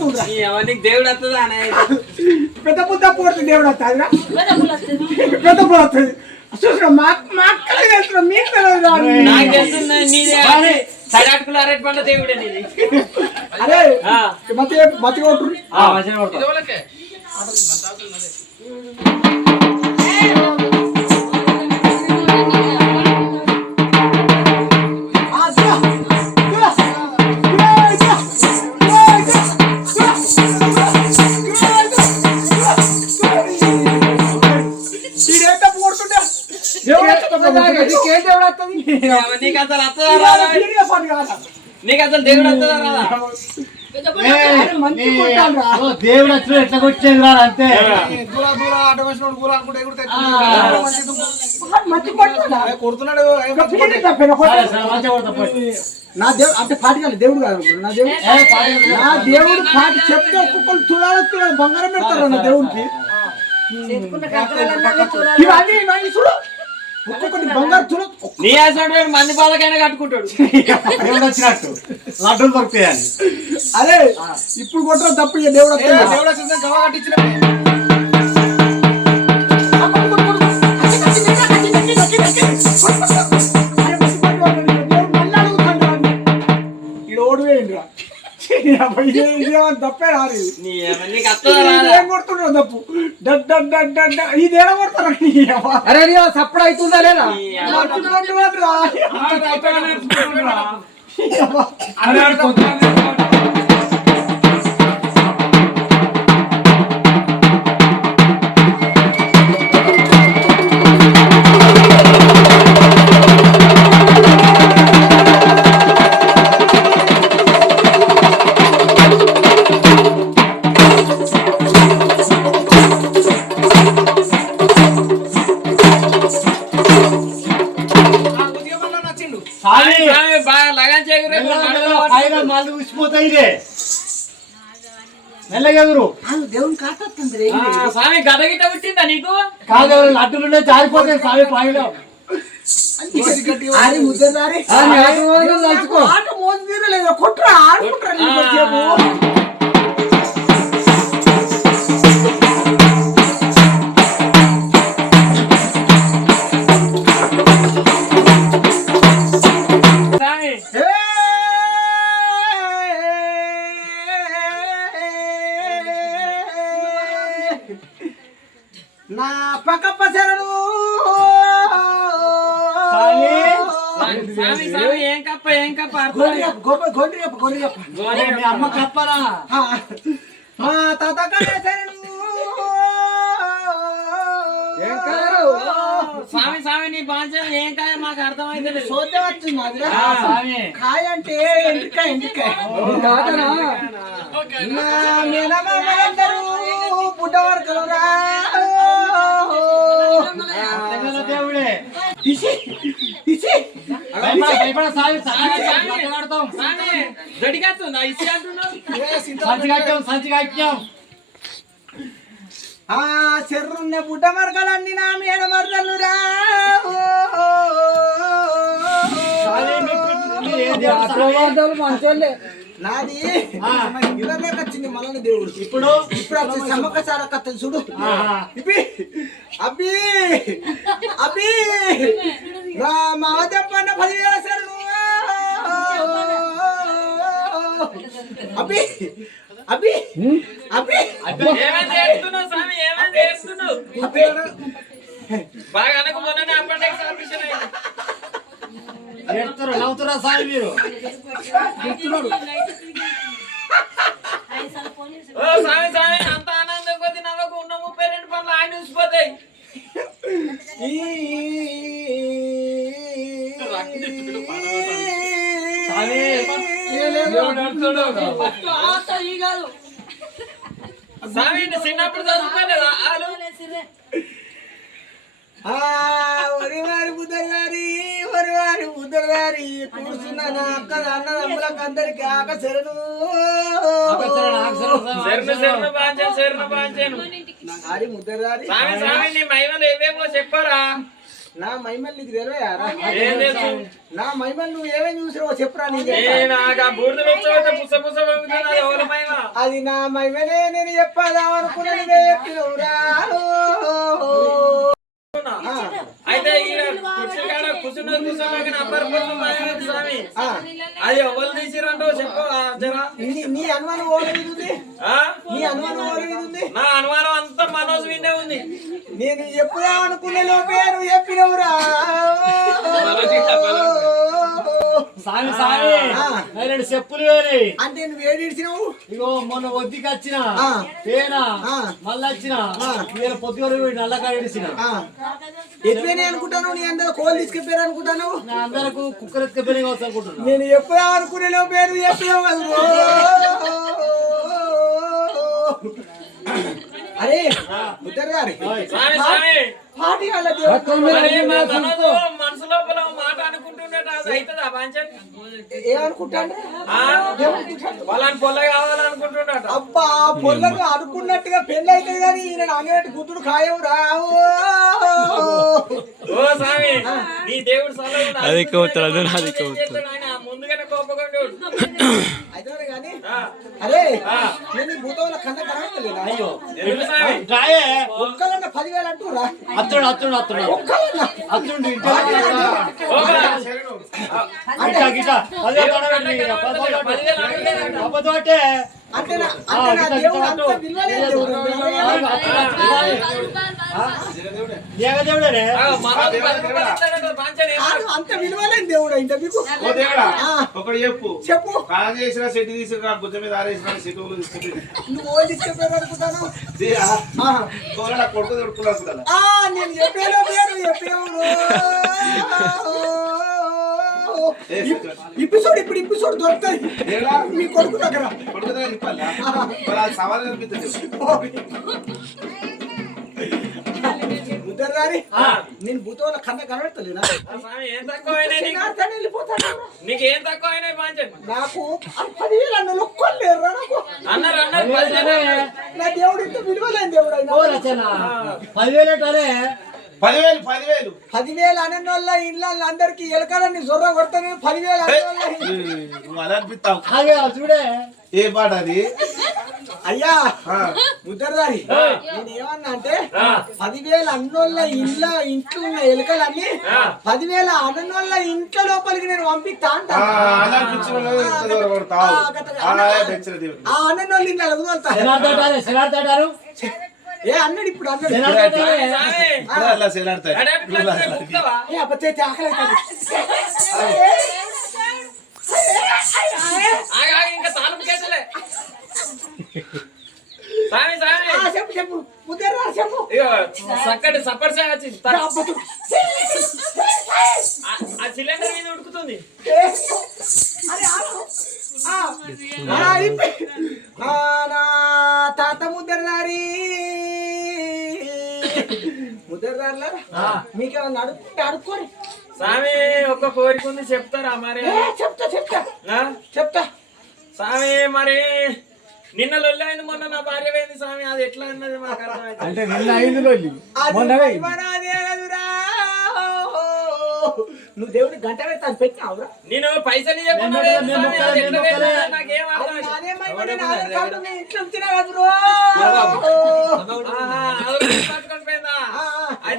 కొడుతుండ్రా దేవుడు వస్తుందా పెద్ద పుల్ల తప్పు కొడుతుంది దేవుడు వస్తుందిరా పెద్ద పుల్ల వస్తుంది చూసిన మా మా అక్కలే తెలుసు మీకు తెలియదు సరాట్కులు అరటి పంట దేవుడే నీది. మతి కొట్టు. నీకు అసలు నీకు అసలు దేవుడు వస్తుందా రాదా? దేవుడు వచ్చిన ఎట్లా వచ్చేది రా అంతే. కొడుతున్నాడు నా దేవుడు అంటే పాటి కాదు దేవుడు కాదు నా దేవుడు నా దేవుడు పాటి చెప్తే ఒక్కొక్కరు తులాలు బంగారం పెడతారు నా దేవుడికి ఇవన్నీ చూడు. ఒక్కొక్కటి బంగారు తులం నీ మంది బాధకైనా కట్టుకుంటాడు. దేవుడు వచ్చినట్టు. లడ్డూలు దొరుకుతాయని. అరే ఇప్పుడు కొట్టడం తప్పు ఇక దేవుడు దేవుడు గవ కట్టించిన దప్పే రాదు కొడుతున్నావు దప్పు? ఇదేలా కొడతారా అరే నీ సప్పుడు అవుతుందా లేదా? అరే మళ్ళీ ఊసిపోతాయి మెల్లగెదురు దేవుని కాటత్తుంది స్వామి గద నీకు? కాదు లడ్డులునే జారిపోతాయి స్వామి పాయలో. కొట్రా ఆడుకుంటారా కప్ప ఏం కప్ప ఏం కప్ప అమ్మ కప్పరా? తాత స్వామి స్వామి నీ బాధ్యం ఏం కాయ మాకు అర్థమైతే సోద్యం వచ్చింది అది కాయ అంటే ఎంటిక ఎంటిక మెనమామలందరూ పుట్టవరకలురా ఆ చెర్రున్న బుట్ట మరకలన్నీ నా మేడ మరకలు రావు నాది ఇలానే వచ్చింది మళ్ళీ దేవుడు. ఇప్పుడు ఇప్పుడు సమ్మక సారకత్తలు చూడు. ఇప్పి. అబ్బి! అబ్బి! నా మావ చెప్పన్న పదివేల సరును అబ్బి! అబ్బి! అబ్బి! ఏమేం చేస్తున్నావు స్వామి? ఏమేం చేస్తున్నావు? బాగా అనకు మొన్ననే అప్పటికి అయింది. ఏడుతారు నవ్వుతారా సామి మీరు? ఓ స్వామి స్వామి అంత చిన్నప్పుడు చదువుకోలేదా వరివారి బుద్ధగారి వరివారి బుద్ధగారి కూర్చున్న నా అక్క నాన్న అమ్మలకు అందరికి ఆక శరణు అరి చెప్పారా? నా మైమల్ నీకు తెలియయారా నా మైమల్ నువ్వు ఏమేమి చూసావో చెప్పురా అది నా మైమనే నేను చెప్పాలా అనుకున్నది అయితే ఈడ కుర్చీ కాడ కూర్చున్న కూర్చోలేక నంబర్ పొందు మాయమైంది స్వామి? ఆ, అది ఎవరు తీసిరంటో చెప్పు ఆ, జరా. నీ నీ అనుమానం? నీ అనుమానం ఓడి మీద ఉంది? నా అనుమానం అంతా మనోజ్ విన్నే ఉంది. నేను చెప్పుదామనుకునే లోపే నువ్వు చెప్పినవురా. సామి సామి రెండు చెప్పులు వేరే. అంటే నువ్వు ఏడు ఇడిచినావు ఇగో మొన్న ఒద్దికి వచ్చిన. పేనా. మళ్ళీ వచ్చిన ఆ. నేను ఇడిచిన ఆ, ఎట్లనే అనుకుంటాను నీ అందరూ కోళ్ళు తీసుకెళ్ళారు అనుకుంటాను నా అందరకు కుక్కర్ ఎత్తుకపోయి కావచ్చు అనుకుంటున్నా. నేను ఎప్పుడా అనుకునే చెప్పినావు కదా. అరే ముద్దరు గారి పాటి వాళ్ళ దేవుడు. మనసు లోపల ఓ మాట అనుకుంటుండేట అది అవుతుందా పంచన్ ఏమనుకుంటాడు ఆ? వాళ్ళని పొల్ల అబ్బా పొల్లకు అనుకున్నట్టుగా పెళ్ళి అవుతుంది కానీ ఈయన అంగటి గుద్దుడు ఖాయం రా. ఓ! స్వామి నీ దేవుడు సలహా అది కోతులు, అది కోతులు. అరే. నేను భూతంలో కన్న కనబడలేదా అయ్యో. రాయే. ఒక్కలన్న పదివేలు అంటురా అత్తుడు అత్తుడు అత్తుడు ఒక్కలన్న. అత్తుండు అంటే నా దేవుడు అంత విలువలేని దేవుడు ఏగదేవుడే ఆ, మనోజ్ పది రూపాయలు ఇస్తాడట, పంచన్ ఏమో. కాదు, అంత విలువలేని దేవుడు ఇంత మీకు ఓ. ఒకటి చెప్పు. చెప్పు. కాలం చేసిన సెట్ తీసుకురా బుద్ధ మీద ఆరేసిన సెట్ నువ్వు అనుకుంటాను. కోరడా కొడుకు ఆ, నేను చెప్పాను చెప్పాను ఎపిసోడ్ ఇప్పుడు ఎపిసోడ్ దొరుకుతుంది ఏడా? మీ కొడుకు దగ్గర. కొడుకు దగ్గర సవాల్ కనిపిస్తుంది గారి? ఆ. నేను భూతంలో కన్న కనబడతలేనా? నీకు? ఏం తక్కువ నాకు పదివేలు అన్న ఒక్కలేరు నాకు. అన్నారు నా దేవుడు ఇంత విలువలేని దేవుడు పదివేలు అంటారే పదివేలు పదివేలు. పదివేలు అనే వాళ్ళ ఇళ్ళ అందరికి ఎలకాలని జొర్ర కొడతాను. పదివేలు అలా అనిపిస్తావు చూడే. ఏ పాట అది? అయ్యా. ముద్దరదారి నేను ఏమన్నా అంటే. పదివేల అన్నోళ్ళ ఇళ్ళ ఇంట్లో ఉన్న ఎలుకలన్నీ. పదివేల అన్నోళ్ళ ఇంట్లో లోపలికి నేను పంపిస్తా అంట. ఆ, అలా అనిపించిన వాళ్ళు ఇంత దూరం కొడతావు ఆ, గట్ల- అలా పెంచిన దేవుడు. ఆ అన్నోళ్ళ ఇంట్లో అడుగుతా శనార్థారు శనార్థారు ఏ అన్నాడు ఇప్పుడు అన్నాడు. అబ్బతే ఆకలి ఇంకా స్వామి ఆ, చెప్పు చెప్పు. ముద్దరదారి చెప్పు. ఇగో చక్కటి సప్పర్ సాయి వచ్చింది. త- ఆ- సిలిండర్ మీద ఉడుకుతుంది. తాత ముద్దరదారి. ముద్దరదారులారా? మీకేమన్నా అడుక్కుంటే అడుక్కోని స్వామి ఒక్క కోరిక ఉంది చెప్తారా మరి? ఏ, చెప్తా చెప్తా? చెప్తా. స్వామి మరి నిన్న లొల్లైంది మొన్న నా భార్య పోయింది స్వామి అది ఎట్లా అన్నది మాకు అర్థమైతే. అంటే నిన్న అది మొన్న. మహిమనాదే కదురా. నువ్వు దేవుడికి గంట పెడతాను పెట్టినావురా? నేను పైసలు ఇవ్వకుండా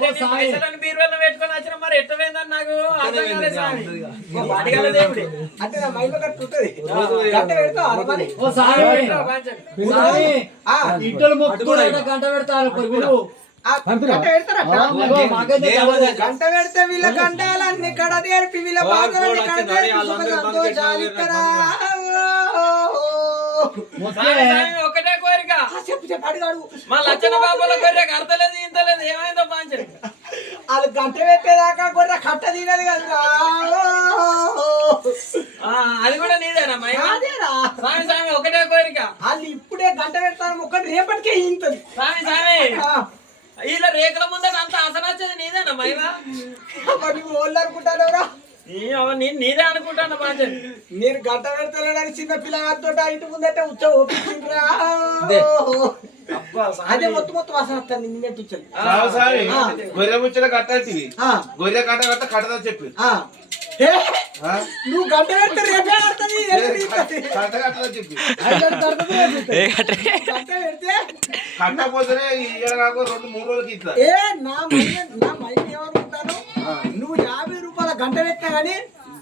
అది పట్టుకొని వచ్చిన మరి ఎట్ట పోయిందని నాకు గంట ఇంట్లో పెడతారు? గంట పెడితే వీళ్ళ గంటాలన్నీ కడ నేర్పి వీళ్ళ బాధలన్నీ సంతోషాలు ఇక్కరా. ఒకటే ఆ, చెప్పు చెప్పు అడుగు అడుగు. మా లచ్చన బాబుల కోరిక అర్థలేదు ఇంతలేదు ఏమైందో పంచండి. వాళ్ళు గంట పెట్టేదాకా కూడా కట్ట తినదు కదరా. ఆ, అది కూడా నీదేనా అదేరా స్వామి స్వామి ఒకటే కోరిక. వాళ్ళు ఇప్పుడే గంట పెడతాను ఒక్కటి రేపటికే ఇంతది స్వామి స్వామి. ఇలా రేకుల ముందర అంత అసనొచ్చేది నీదేనా మహిమ? మరి నువ్వు వాళ్ళు అనుకుంటానవరా? నీదే అనుకుంటాను మీరు గంట పెడతలేడని చిన్న పిల్లగాడితో ఇంటి ముందట ఒప్పించిండ్రా. అదే. మొత్తం మొత్తం వాసన నిన్నట్టు ఆ. గొర్రె ముచ్చట కట్టాల్సింది గొర్రె కట్ట కట్ట కట్టదని చెప్పి. ఆ. ఏ, ఆ? నువ్వు గంట పెడితే రేపే. కట్ట చెప్పి. రెండు మూడు రోజులకి ఇస్తా ఏ నా మైండ్ నా మైండ్ నువ్వు యాభై రూపాయల గంట పెట్టినా కానీ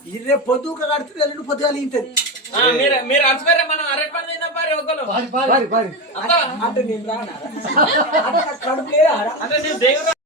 ఇది రేపు పొద్దుక కడుతుంది ఎల్లుండి పొద్దుగా లింతది ఆ, మీరు మీరు అలసిపోయారా? మనం అరటి పండు తిందాం పారి ఒకరు పారి పారి అత్త. అంటే నేను రానా? అంటే కడుపు లేదా అంటే నేను దేవుడు